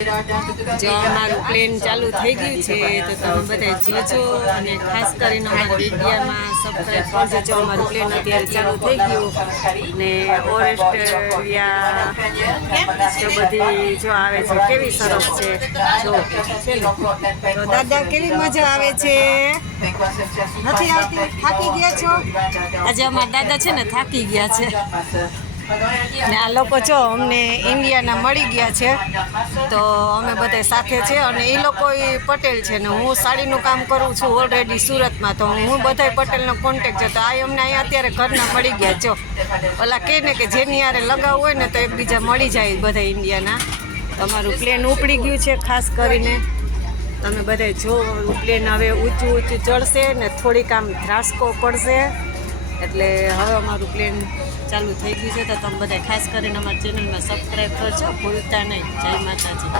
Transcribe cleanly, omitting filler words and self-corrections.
જો અમારું પ્લેન ચાલુ થઈ ગયું છે તો તમે બધા જોજો અને ખાસ કરીને અમારા વિડીયામાં સબસ્ક્રાઈબ કરજો. જો અમારું પ્લેન અત્યારે ચાલુ થઈ ગયું ને ઓરેસ્ટેરિયા જો બધી જો આવે છે કેવી સરસ છે. જો તો દાદા કેવી મજા આવે છે. નથી આવતી? થાકી ગયા છો? આજે અમારા દાદા છે ને થાકી ગયા છે ને આ લોકો જો અમને ઇન્ડિયાના મળી ગયા છે તો અમે બધા સાથે છે અને એ લોકો પટેલ છે ને હું સાડીનું કામ કરું છું ઓલરેડી સુરતમાં તો હું બધા પટેલનો કોન્ટેક્ટ છે તો આ અમને અહીંયા અત્યારે ઘરના મળી ગયા. જો ઓલા કહે ને કે જેની યારે લગાવવું હોય ને તો એકબીજા મળી જાય બધા ઇન્ડિયાના. તમારું પ્લેન ઉપડી ગયું છે ખાસ કરીને તમે બધા જો પ્લેન હવે ઊંચું ઊંચું ચડશે ને થોડીક આમ ધ્રાસકો પડશે એટલે હવે અમારું પ્લેન ચાલુ થઈ ગયું છે તો તમે બધા ખાસ કરીને અમારી ચેનલમાં સબસ્ક્રાઈબ કરજો ભૂલતા નહીં. જય માતાજી.